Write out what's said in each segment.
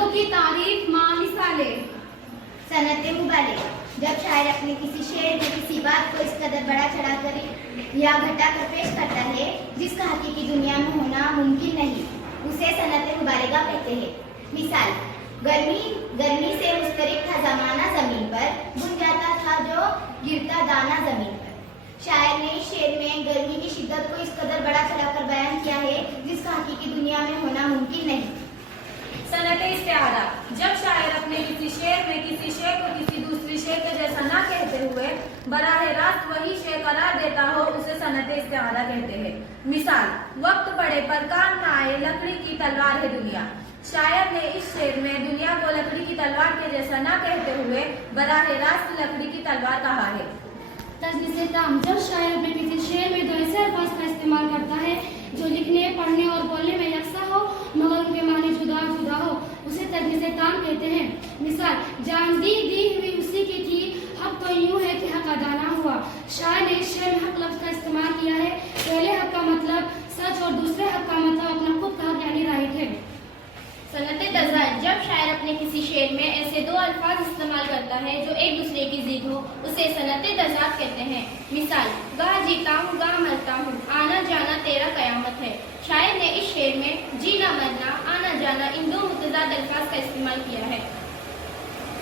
सनदों की तारीफ माँ मिसाले। सनत मुबारक। जब शायर अपने किसी शेर में किसी बात को इस कदर बड़ा चढ़ा कर या घटा कर पेश करता है जिसका हकीकी दुनिया में होना मुमकिन नहीं, उसे सनत मुबारका कहते हैं। मिसाल, गर्मी से मुस्तरिक था ज़माना ज़मीन पर, बुन जाता था जो गिरता दाना ज़मीन पर। शायर ने इस शेर में गर्मी की शिद्दत को इस कदर बड़ा चढ़ाकर बयान किया है जिसका हकीकी दुनिया में होना मुमकिन नहीं। सनत इस्तिआरा। जब शायर अपने किसी शेर में किसी शेर को किसी दूसरी शेर के जैसा ना कहते हुए बराह रास्त वही शेर करार देता हो, उसे सनत इस्तिआरा कहते हैं। मिसाल, वक्त पड़े पर काम ना आए, लकड़ी की तलवार है दुनिया। शायर ने इस शेर में दुनिया को लकड़ी की तलवार के जैसा ना कहते हुए बराह रास्त लकड़ी की तलवार कहा है। तजनीसे ताम। जब शायर अपने किसी शेर में दो ऐसे अल्फाज का इस्तेमाल करता है जो लिखने, पढ़ने और बोलने में यकसा हो मगर उनके माने जुदा जुदा हो, उसे तजनीसे ताम कहते हैं। मिसाल, जान दी हुई उसी की थी, हक तो यूं है कि हक अदा ना हुआ। शायर ने इस शेर में हक लफ्ज का इस्तेमाल किया है। पहले हक का मतलब सच और दूसरे हक का मतलब अपना खुद का हक यानी राइट है। सनत तज़ाद। जब शायर अपने किसी शेर में ऐसे दो अल्फाज इस्तेमाल करता है जो एक दूसरे की ज़िद हो, उसे सनत तज़ाद कहते हैं। मिसाल, गाह जीता हूँ गाह मरता हूँ, आना जाना तेरा कयामत है। शायर ने इस शेर में जीना मरना, आना जाना इन दो मुतज़ाद अल्फाज का इस्तेमाल किया है।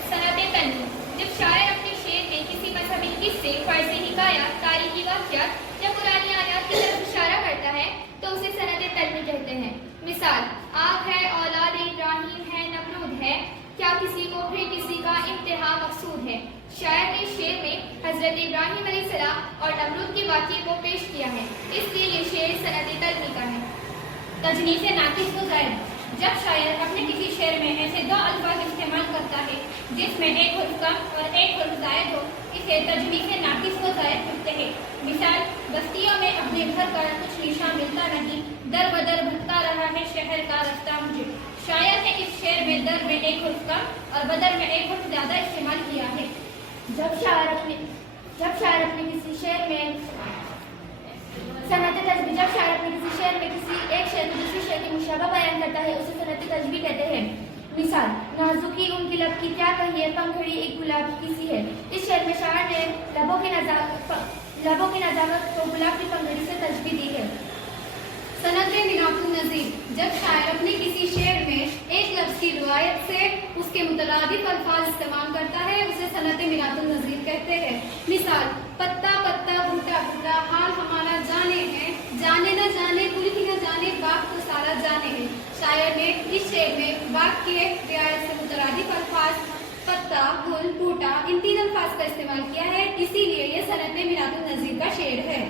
सनत तल्मीम। जब शायर अपने शेर में किसी मज़हबी किस्से, फ़र्ज़ हिकायत, तारीखी वाक़ियात या पुरानी आयात की तरफ इशारा करता है तो उसे सनत तल्मीम कहते हैं। मिसाल, आग है, औलाद इब्राहीम है, नमरूद है, क्या किसी को फिर किसी का इम्तिहा मकसूद है। शायर ने शेर में हज़रत इब्राहीम अलैहिस्सलाम और नमरूद के वाक़ये को पेश किया है, इसलिए ये शेर सनत तल्मीम का है। तजनीसे नाक़िस व ज़ायद। जब शायर अपने किसी शेर में ऐसे दो अल्फाज इस्तेमाल करता है जिसमें एक हुर्फ कम और एक हुर्फ ज़ायद हो, इसे तजनीसे नाक़िस व ज़ायद कहते हैं। मिसाल, बस्तियों में अपने घर का कुछ निशान मिलता नहीं, दर बदर भटका रहा है शहर का रास्ता मुझे। शायर ने इस शेर में दर में एक हुर्फ कम और बदर में एक हुर्फ ज़्यादा इस्तेमाल किया है। जब शायर अपने किसी शेर में जब शायर अपने किसी शेर में किसी एक शेर में दूसरे शेर की मुशाबा बयान करता है, उसे सनत तजबी कहते हैं। मिसाल, नाजुकी उनकी लब की क्या कहिए, पंखड़ी एक गुलाब की सी है। इस शेर में शायर ने लबों की नजाकत को गुलाब की पंखड़ी से तजबी दी है। सनत मिनातुन नज़ीर। जब शायर अपने किसी शेर में एक लफ्ज़ की रिवायत से उसके मुतरादिफ अल्फाज इस्तेमाल करता है, उसे सनत मिनातुन नज़ीर कहते हैं। मिसाल, पत्ता पत्ता बूटा बूटा हाल हमारा जाने है, जाने न जाने कुल की न जाने बाग तो सारा जाने है। शायर ने इस शेर में बाग के रिवायत से मुतरादिफ अल्फाज पत्ता, गुल, बूटा इन तीन अल्फाज का इस्तेमाल किया है, इसीलिए यह सनत मिनातुन नज़ीर का शेर है।